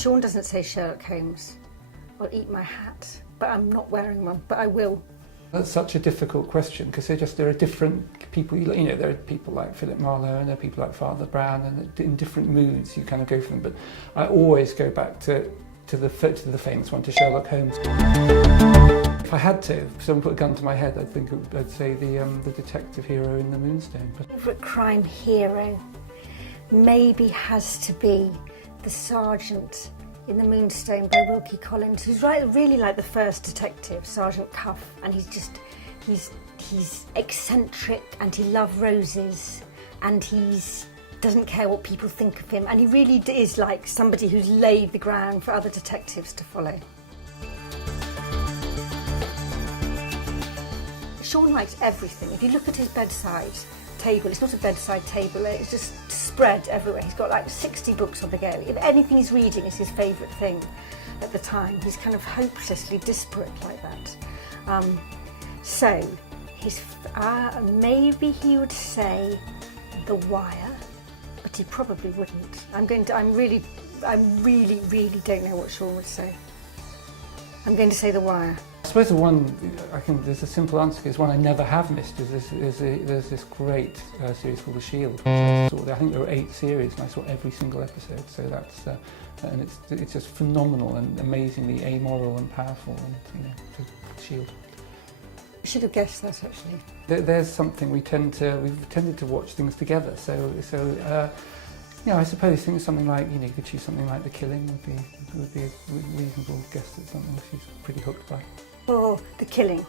Sean doesn't say Sherlock Holmes, I'll eat my hat, but I'm not wearing one, but I will. That's such a difficult question because there are different people. You know, there are people like Philip Marlowe and there are people like Father Brown, and in different moods you kind of go for them. But I always go back to the famous one, to Sherlock Holmes. If I had to, if someone put a gun to my head, I'd say the detective hero in The Moonstone. Favourite crime hero maybe has to be the sergeant in The Moonstone by Wilkie Collins, who's really like the first detective, Sergeant Cuff, and he's eccentric and he loves roses and doesn't care what people think of him, and he really is like somebody who's laid the ground for other detectives to follow. Sean likes everything. If you look at his bedside table, it's not a bedside table, it's just spread everywhere. He's got like 60 books on the go. If anything he's reading is his favourite thing at the time, he's kind of hopelessly disparate like that. So maybe he would say The Wire, but he probably wouldn't. I really don't know what Sean would say. I'm going to say The Wire. I suppose the one, there's a simple answer, is one I never have missed, there's this great series called The Shield. I think there were 8 series and I saw every single episode, so that's, and it's just phenomenal and amazingly amoral and powerful, and you know, The Shield. I should have guessed that actually. There's something we've tended to watch things together, so yeah, I suppose something like, you know, you could choose something like The Killing would be a reasonable guess at something she's pretty hooked by. Oh, The Killing.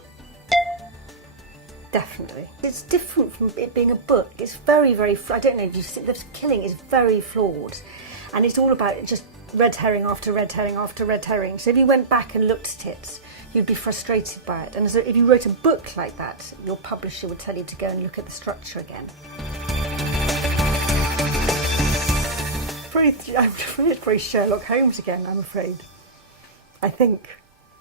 Definitely. It's different from it being a book. It's very, very, I don't know if you've seen, The Killing is very flawed, and it's all about just red herring after red herring after red herring. So if you went back and looked at it, you'd be frustrated by it. And so if you wrote a book like that, your publisher would tell you to go and look at the structure again. I'm very Sherlock Holmes again, I'm afraid. I think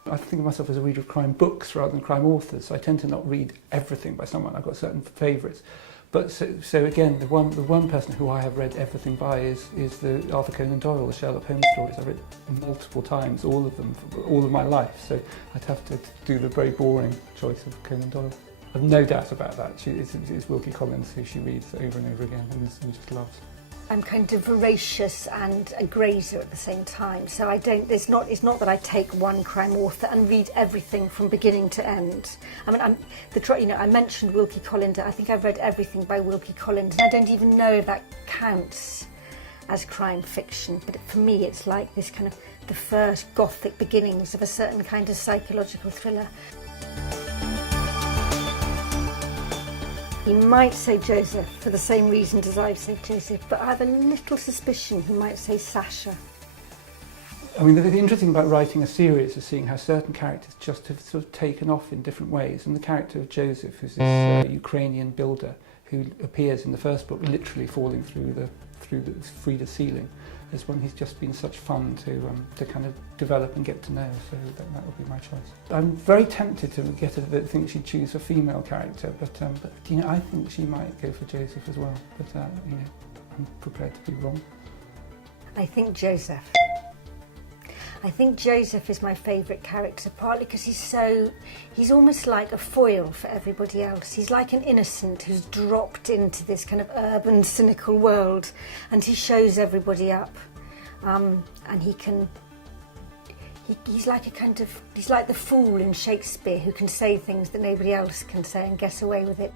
of myself as a reader of crime books rather than crime authors, so I tend to not read everything by someone. I've got certain favourites. But so again, the one person who I have read everything by is the Arthur Conan Doyle, the Sherlock Holmes stories. I've read multiple times, all of them, for all of my life, so I'd have to do the very boring choice of Conan Doyle. I've no doubt about that. It's Wilkie Collins who she reads over and over again and just loves. I'm kind of voracious and a grazer at the same time, so it's not that I take one crime author and read everything from beginning to end. I mean, I mentioned Wilkie Collins. I think I've read everything by Wilkie Collins, and I don't even know if that counts as crime fiction. But for me, it's like this kind of the first gothic beginnings of a certain kind of psychological thriller. He might say Joseph for the same reasons as I've said Joseph, but I have a little suspicion he might say Sasha. I mean, the interesting thing about writing a series is seeing how certain characters just have sort of taken off in different ways. And the character of Joseph, who's this Ukrainian builder who appears in the first book literally falling through the Frieda ceiling, is one who's just been such fun to kind of develop and get to know, so that would be my choice. I'm very tempted to think she'd choose a female character, but you know, I think she might go for Joseph as well, but you know, I'm prepared to be wrong. I think Joseph is my favourite character, partly because he's almost like a foil for everybody else. He's like an innocent who's dropped into this kind of urban, cynical world, and he shows everybody up. And he's like the fool in Shakespeare who can say things that nobody else can say and get away with it.